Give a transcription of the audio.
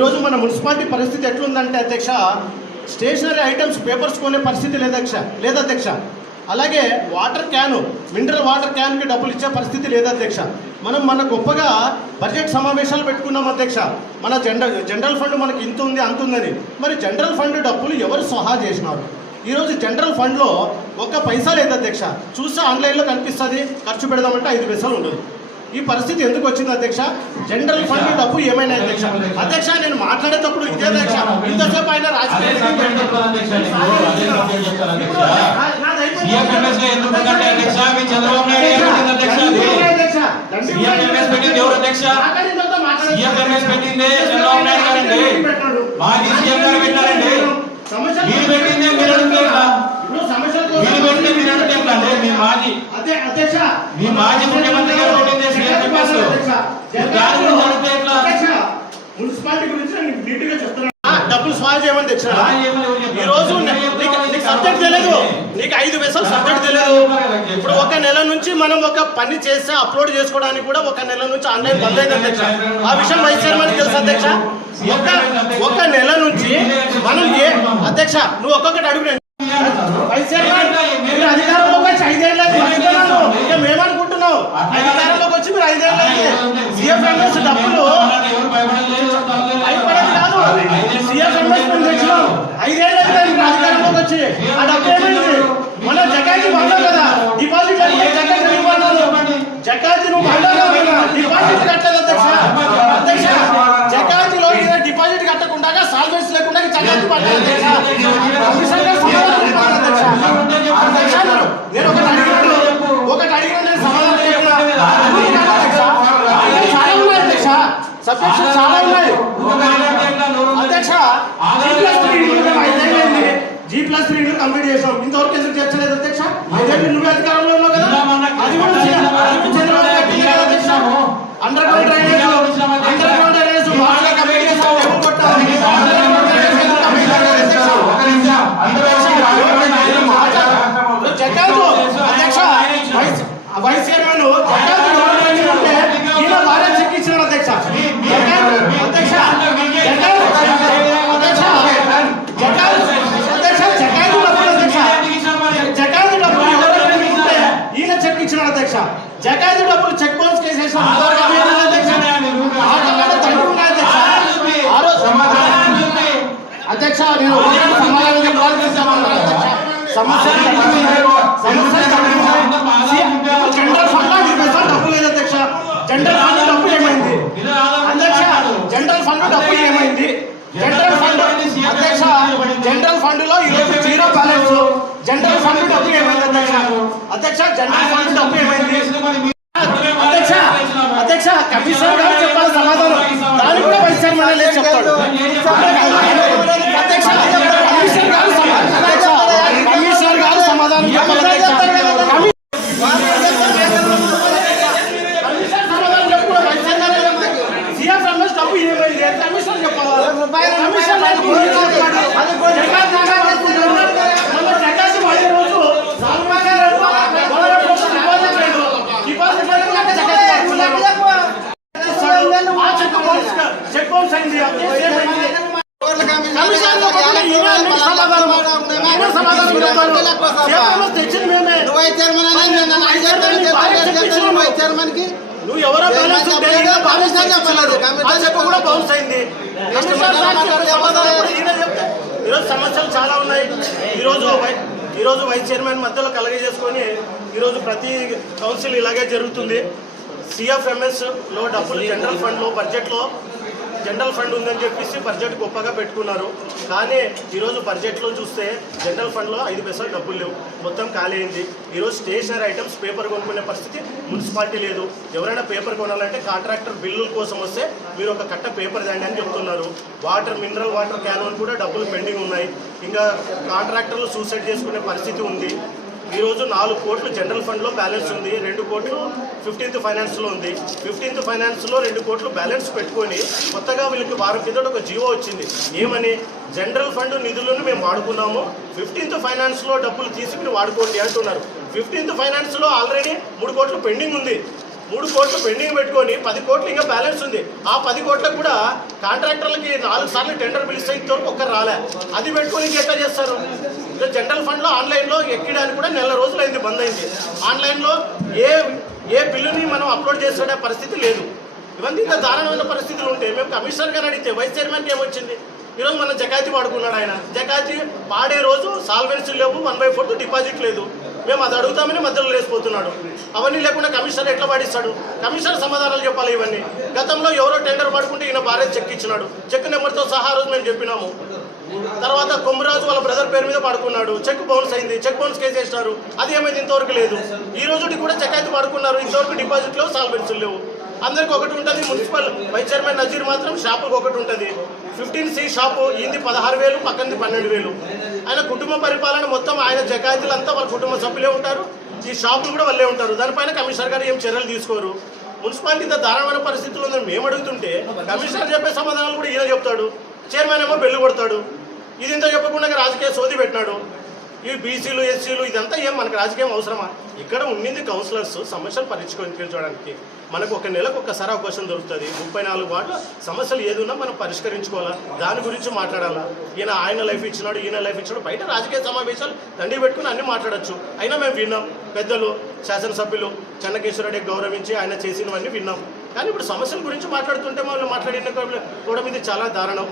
ఈరోజు మన మున్సిపాలిటీ పరిస్థితి ఎట్లుందంటే అధ్యక్ష స్టేషనరీ ఐటమ్స్ పేపర్స్ కొనే పరిస్థితి లేదక్ష లేదా అధ్యక్ష. అలాగే వాటర్ క్యాను మినరల్ వాటర్ క్యాన్కి డబ్బులు ఇచ్చే పరిస్థితి లేదా అధ్యక్ష. మనం మన గొప్పగా బడ్జెట్ సమావేశాలు పెట్టుకున్నాం అధ్యక్ష. మన జనరల్ జనరల్ ఫండ్ మనకి ఇంత ఉంది అంత ఉందని. మరి జనరల్ ఫండ్ డబ్బులు ఎవరు సహా చేసినారు? ఈరోజు జనరల్ ఫండ్లో ఒక్క పైసా లేదు అధ్యక్ష. చూస్తే ఆన్లైన్లో కనిపిస్తుంది. ఖర్చు పెడదామంటే ఐదు పైసలు ఉండదు. ఈ పరిస్థితి ఎందుకు వచ్చింది అధ్యక్ష? జనరల్ ఫండ్ డబ్బు ఏమైనా అధ్యక్ష? అధ్యక్ష నేను మాట్లాడేటప్పుడు ఇదే అధ్యక్ష. ఇంతసేపు ఆయన రాజకీయ నా- నాది అయిపోయింది. CFMS పెట్టింది ఎవరు అధ్యక్ష? మాట్లాడిన తర్వాత మాట్లాడండి. CFMS పెట్టిందే చంద్రబాబు నాయుడు గారండి. పెట్టాడు. మాజీ సీఎం గారు పెట్టారండి. సమస్యలు- మీరు పెట్టిందే మీరు అడిగితే ఎట్లా? ఇప్పుడు సమస్యల కోసం- మీరు పెట్టిందే మీరు అడిగితే ఎట్లా అండి? మీ మాజీ అదే అధ్యక్ష మీ మాజీ ముఖ్యమంత్రి గారు పెట్టిందే CFMS. దాని గురించి అడిగితే ఎట్లా? అధ్యక్ష, మున్సిపాలిటీ గురించి నేను నీట్గా చెప్తున్నాను ఆ, చేయమని తెచ్చిన చెప్పారు? ఈ రోజు నీకు సబ్జెక్ట్ తెలియదు నీకు ఐదు పైసలు సబ్జెక్ట్ తెలియదు ఇప్పుడు ఒక నెల నుంచి మనం ఒక పని చేస్తే అప్లోడ్ చేసుకోవడానికి కూడా ఒక నెల నుంచి ఆన్లైన్ బంద్ అయింది అధ్యక్ష. ఆ విషయం వైస్ చైర్మన్ తెలుసు అధ్యక్ష? ఒక ఒక నెల నుంచి మనం ఏ అధ్యక్ష నువ్వు ఒక్కొక్కటి అడుగు. వైస్ చైర్మన్ అధికారంలోకి వచ్చి ఐదేళ్ళకి ఇక మేమనుకుంటున్నాం. అధికారంలోకి వచ్చి మీరు ఐదేళ్ళకి సిఎఫ్ఎంఎస్ డబ్బులు ఎవరు భయపడలేదు అయిపోయింది కాదు సిఎఫ్ఎంఎస్ మేము తెచ్చినాం ఐదేళ్ళకి మేము అధికారంలోకి వచ్చి ఆ డబ్బు ఏమైంది? మన జకాజీ మళ్ళా కదా? డిపాజిట్ అంటే జకాజీ ఇవ్వమన్నారు జకాజీ నువ్వు కదా? డిపాజిట్ కట్టలేదు అధ్యక్ష. అధ్యక్ష జకాజీలో ఇదే డిపాజిట్ కట్టకుండా సాల్వెన్స్ లేకుండా జకాజీ పడ్డారు అధ్యక్ష. నేను- ఒకటి అడిగినాను. ఒకటి అడిగినాను నేను సమాధానం అధ్యక్ష చాలా ఉన్నాయి అధ్యక్ష. జీ ప్లస్ త్రీ కంప్లీట్ చేసాం ఇంతవరకు ఎందుకు చేర్చలేదు అధ్యక్ష? ఐదేళ్ళు నువ్వు అధికారంలో ఉన్నావు కదా. జగ్గాజు డబ్బులు చెక్ బౌన్స్ కేసేసిన అధ్యక్ష నేను సమస్య ఫండ్ డబ్బు లేదు అధ్యక్ష. జనరల్ ఫండ్ డబ్బు ఏమైంది? అధ్యక్ష జనరల్ ఫండ్ డబ్బు ఏమైంది? జనరల్ ఫండ్ అధ్యక్ష జనరల్ ఫండ్లో ఈరోజు బ్యాలెన్స్ జనరల్ ఫండ్ డబ్బు ఏమైంది అధ్యక్ష అధ్యక్ష జనరల్ ఫండ్ డబ్బు ఏమైంది? అధ్యక్ష అధ్యక్ష కమిషనర్ గారు చెప్పాలి సమాధానం. దానికి కూడా వైస్ చెప్తాడు. అధ్యక్ష కమిషనర్ గారు సమాధానం అధ్యక్ష కమిషనర్ గారు సమాధానం చెప్పాలి అధ్యక్ష. కమి- కమిషనర్ సమాధానం చెప్పుకో, వైస్ చైర్మన్ గారు చెప్తాడు. CFMS డబ్బు ఏమైంది? కమిషనర్ చెప్పాలి. కమిషనర్ డబ్బు ఏమైంది? జగన్ నగర్ మన జగన్ మళ్ళీ రోజు సాల్వాగా రెండు గొడవ కోసం డిపాజిట్ లేదు. డిపాజిట్ లేదు, లేక జగన్ కట్టుకున్నారు. ఆ చెక్ బౌన్స్ చెక్ బౌన్స్ అయింది. ఏమైంది? కమిషనర్లో కూడా ఈయన అన్నిటికీ సమాధానం. ఈయన తెచ్చింది. నువ్వు ఎవరో బ్యాలెన్స్ ఉంటే ఈయన బ్యాలెన్స్ తెచ్చింది. ఆ చెక్ కూడా బౌన్స్ అయింది. ఈరోజు సమస్యలు చాలా ఉన్నాయి. ఈరోజు ఈరోజు వైస్ చైర్మన్ మధ్యలో కలగజేసుకొని ఈరోజు ప్రతి కౌన్సిల్ ఇలాగే జరుగుతుంది. సిఎఫ్ఎంఎస్లో డబ్బులు జనరల్ ఫండ్లో బడ్జెట్లో జనరల్ ఫండ్ ఉందని చెప్పేసి బడ్జెట్ గొప్పగా పెట్టుకున్నారు. కానీ ఈరోజు బడ్జెట్లో చూస్తే జనరల్ ఫండ్లో ఐదు పైసలు డబ్బులు లేవు. మొత్తం ఖాళీ అయింది. ఈరోజు స్టేషనరీ ఐటమ్స్ పేపర్ కొనుక్కునే పరిస్థితి మున్సిపాలిటీ లేదు. ఎవరైనా పేపర్ కొనాలంటే కాంట్రాక్టర్ బిల్లుల కోసం వస్తే మీరు ఒక కట్ట పేపర్ తేండి అని చెప్తున్నారు. వాటర్ మినరల్ వాటర్ క్యాన్ కూడా డబ్బులు పెండింగ్ ఉన్నాయి. ఇంకా కాంట్రాక్టర్లు సూసైడ్ చేసుకునే పరిస్థితి ఉంది. ఈరోజు నాలుగు కోట్లు జనరల్ ఫండ్లో బ్యాలెన్స్ ఉంది రెండు కోట్లు ఫిఫ్టీన్త్ ఫైనాన్స్లో ఉంది. ఫిఫ్టీన్త్ ఫైనాన్స్లో రెండు కోట్లు బ్యాలెన్స్ పెట్టుకొని కొత్తగా వీళ్ళకి వారం కిందట ఒక జీవో వచ్చింది. ఏమని? జనరల్ ఫండ్ నిధులను మేము వాడుకున్నాము. ఫిఫ్టీన్త్ ఫైనాన్స్లో డబ్బులు తీసి మీరు వాడుకోండి అంటున్నారు. ఫిఫ్టీన్త్ ఫైనాన్స్లో ఆల్రెడీ మూడు కోట్లు పెండింగ్ ఉంది. మూడు కోట్లు పెండింగ్ పెట్టుకొని పది కోట్లు ఇంకా బ్యాలెన్స్ ఉంది. ఆ పది కోట్లకు కూడా కాంట్రాక్టర్లకి నాలుగు సార్లు టెండర్ పిలిస్తే ఇంతవరకు ఒక్కరు రాలే. అది పెట్టుకొని ఇంకెట్లా చేస్తారు? ఇంకా జనరల్ ఫండ్లో ఆన్లైన్లో ఎక్కడానికి కూడా నెల రోజులు అయింది బంద్ అయింది. ఆన్లైన్లో ఏ ఏ బిల్లుని మనం అప్లోడ్ చేసే పరిస్థితి లేదు. ఇవన్నీ ఇంకా దారుణమైన పరిస్థితులు ఉంటాయి మేము కమిషనర్ గారు అడిగితే వైస్ చైర్మన్కి ఏమొచ్చింది? ఈరోజు మన జకాతి వాడుకున్నాడు ఆయన. జకాతి పాడే రోజు సాల్వెన్సీ లేవు వన్ బై ఫోర్త్ డిపాజిట్ లేదు. మేము అది అడుగుతామని మధ్యలో లేసిపోతున్నాడు అవన్నీ లేకుండా కమిషనర్ ఎట్లా పాడిస్తాడు కమిషనర్ సమాధానాలు చెప్పాలి ఇవన్నీ. గతంలో ఎవరో టెండర్ పడుకుంటే ఈయన భార్య చెక్ ఇచ్చినాడు. చెక్ నెంబర్తో సహా రోజు మేము చెప్పినాము. తర్వాత కొమ్మరాజు వాళ్ళ బ్రదర్ పేరు మీద పడుకున్నాడు చెక్ బౌన్స్ అయింది. చెక్ బౌన్స్ కేసు వేసినారు. అది ఏమైంది ఇంతవరకు లేదు. ఈ రోజుకి కూడా చెక్ అయితే పడుకున్నారు ఇంతవరకు డిపాజిట్ లేవు సాల్వెన్సీలు లేవు. అందరికి ఒకటి ఉంటుంది. మున్సిపల్ వైస్ చైర్మన్ నజీర్ మాత్రం షాపుకి ఒకటి ఉంటుంది. ఫిఫ్టీన్ సి షాపు ఈంది పదహారు వేలు పక్కనది పన్నెండు వేలు. ఆయన కుటుంబ పరిపాలన మొత్తం ఆయన జకాయితీలు అంతా వాళ్ళ కుటుంబ సభ్యులే ఉంటారు. ఈ షాపులు కూడా వాళ్ళే ఉంటారు. దానిపైన కమిషనర్ గారు ఏం చర్యలు తీసుకోరు? మున్సిపాలిటీ ఇంత దారుణమైన పరిస్థితులు ఉందని మేము అడుగుతుంటే కమిషనర్ చెప్పే సమాధానాలు కూడా ఈయన చెప్తాడు. చైర్మన్ ఏమో బెల్లు కొడతాడు. ఇది ఇంత చెప్పకుండా రాజకీయ సోది పెట్టినాడు. ఈ బీసీలు ఎస్సీలు ఇదంతా ఏం మనకు రాజకీయం అవసరమా? ఇక్కడ ఉండింది కౌన్సిలర్స్ సమస్యలు పరిష్కరించుకోవడానికి మనకు ఒక నెలకు ఒక్కసారి అవకాశం దొరుకుతుంది. ముప్పై నాలుగు వార్డుల సమస్యలు ఏదున్నా మనం పరిష్కరించుకోవాలా? దాని గురించి మాట్లాడాలా? ఈయన ఆయన లైఫ్ ఇచ్చినాడు ఈయన లైఫ్ ఇచ్చినాడు. బయట రాజకీయ సమావేశాలు దండి పెట్టుకుని అన్ని మాట్లాడొచ్చు. అయినా మేము విన్నాం. పెద్దలు శాసనసభ్యులు చెన్నకేశ్వరరెడ్డి గౌరవించి ఆయన చేసినవన్నీ విన్నాం. కానీ ఇప్పుడు సమస్యల గురించి మాట్లాడుతుంటే మమ్మల్ని మాట్లాడిన కూడా ఇది చాలా దారుణం.